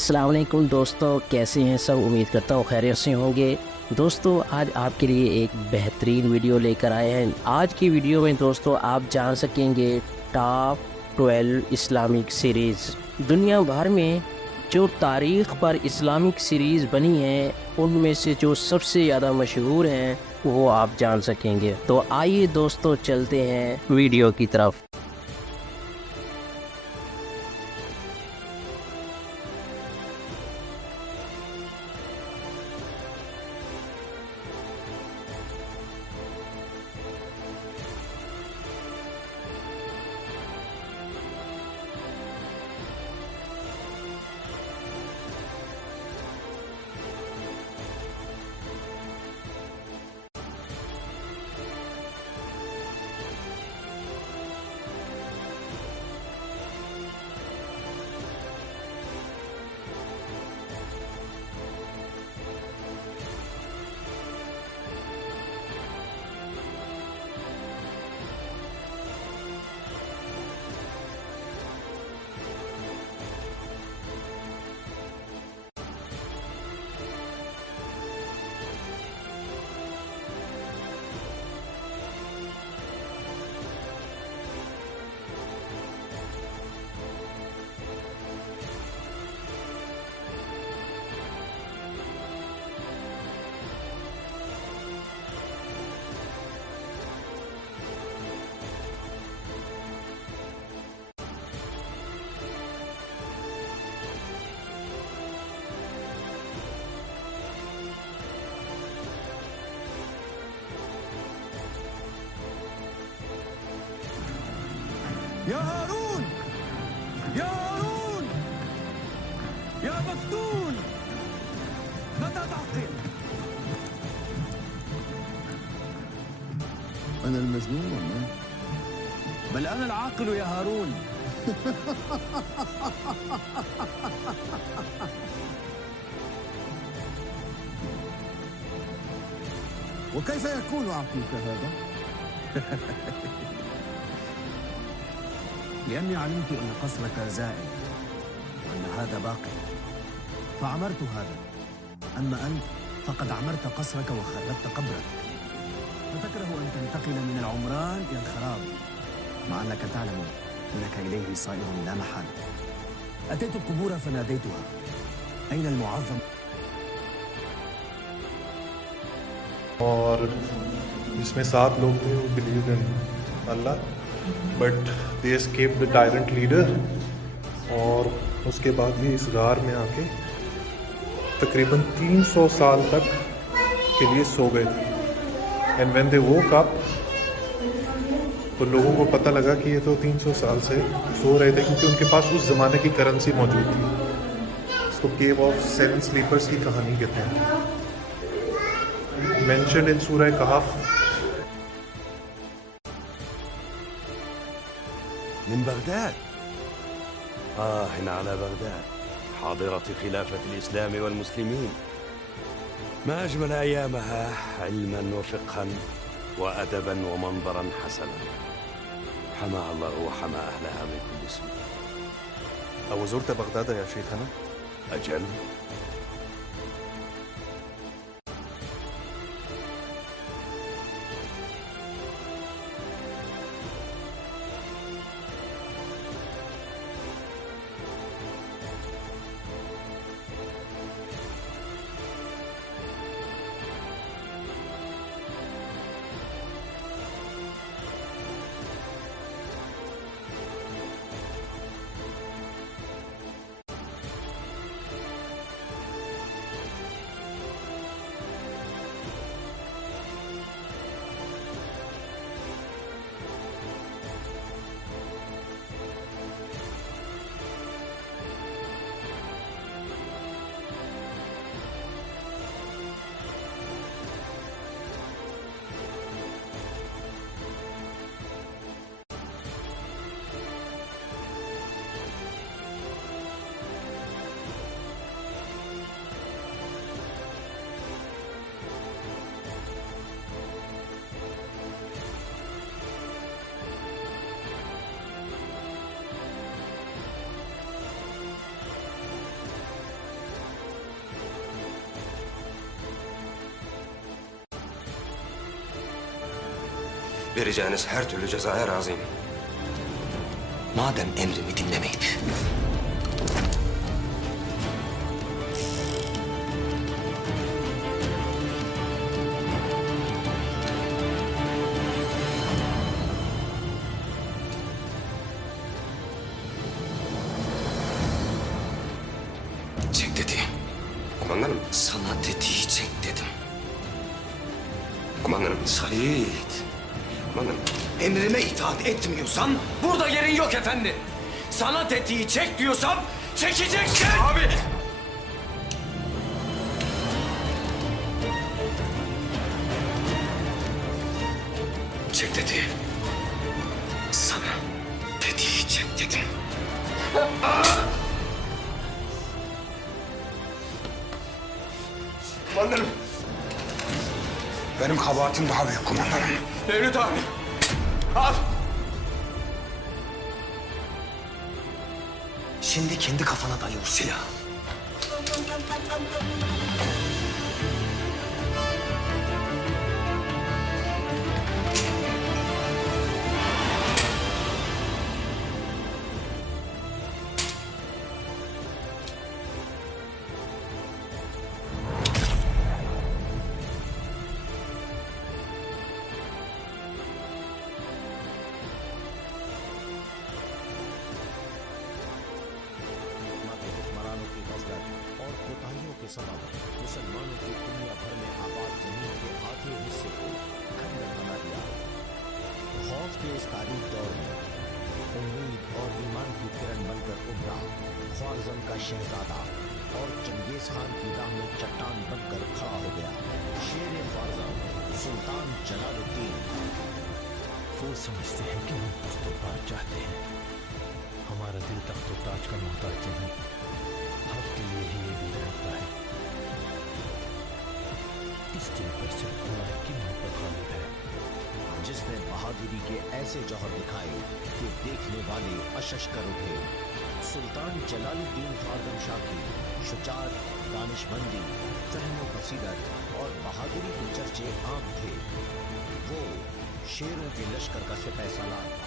अस्सलाम वालेकुम दोस्तों, कैसे हैं सब। उम्मीद करता हूँ खैरियत से होंगे। दोस्तों आज आपके लिए एक बेहतरीन वीडियो लेकर आए हैं। आज की वीडियो में दोस्तों आप जान सकेंगे टॉप 12 इस्लामिक सीरीज़। दुनिया भर में जो तारीख़ पर इस्लामिक सीरीज़ बनी हैं उनमें से जो सबसे ज़्यादा मशहूर हैं वो आप जान सकेंगे। तो आइए दोस्तों चलते हैं वीडियो की तरफ। يا هارون يا هارون يا مفتون، متى تعقل؟ أنا المجنون ولا؟ بل أنا العاقل يا هارون. وكيف يكون عقلك هذا؟ لأني علمت أن قصرك زائل وأن هذا باقي فعمرت هذا، أما أنت فقد عمرت قصرك وخربت قبرك، فتكره أن تنتقل من العمران إلى الخراب مع أنك تعلم أنك إليه صائر لا محالة. أتيت القبور فناديتها: أين المعظم؟ और जिसमें 7 लोग थे वो believe in Allah, but they escape the tyrant leader. और उसके बाद भी इस गार में आके तकरीबन 300 साल तक के लिए सो गए थे। And when they woke up तो लोगों को पता लगा कि ये तो 300 साल से सो रहे थे, क्योंकि उनके पास उस ज़माने की करेंसी मौजूद थी। इसको केव ऑफ 7 स्लीपर्स की कहानी कहते हैं। mentioned in Surah Kahf. من بغداد؟ على بغداد حاضرة خلافة الإسلام والمسلمين، ما أجمل أيامها علما وفقها وأدبا ومنظرا حسنا، حماها الله وحمى أهلها من كل سوء. أو زرت بغداد يا شيخنا؟ أجل. Vereceğiniz her türlü cezaya razıyım. Madem emrimi dinlemeyip çek tetiği. Kumandanım. Sana tetiği çek dedim. Kumandanım. Sait. Kumandanım. Emrime itaat etmiyorsan burada yerin yok efendi. Sana tetiği çek diyorsam çekeceksin. Abi. Çek tetiği. Sana tetiği çek dedim. Kumandanım. Benim kabahatim daha büyük kumandanım. Mevlüt abi. Al. Şimdi kendi kafana dayı o silahı. हुक्मरानों की गफलत और कोताहियों के सबब मुसलमानों की दुनिया भर में आबाद जमीन के आधे हिस्से को खंडर बना दिया। खौफ के इस तारीख दौर में उम्मीद और ईमान की किरण बनकर उभरा ख्वारज़म का शहजादा और चंगेज खान की राह में चट्टान बनकर खड़ा हो गया। शेर ख्वारज़म सुल्तान जलालुद्दीन। वो समझते हैं कि हम तख्तो ताज चाहते हैं, हमारा दिल तख्तो ताज का मोहताज नहीं, हक के लिए ही ये दिल रहता है। इस दिल पर सिर्फ खुदा की मोहब्बत गालिब है, जिसने बहादुरी के ऐसे जौहर दिखाए कि देखने वाले अशश कर उठे। सुल्तान जलालुद्दीन ख्वारज़म शाह की शुजाअत, दानिशमंदी, फ़हम बसीरत और बहादुरी के चर्चे आम थे। वो शेरों के लश्कर का सिपह सालार था।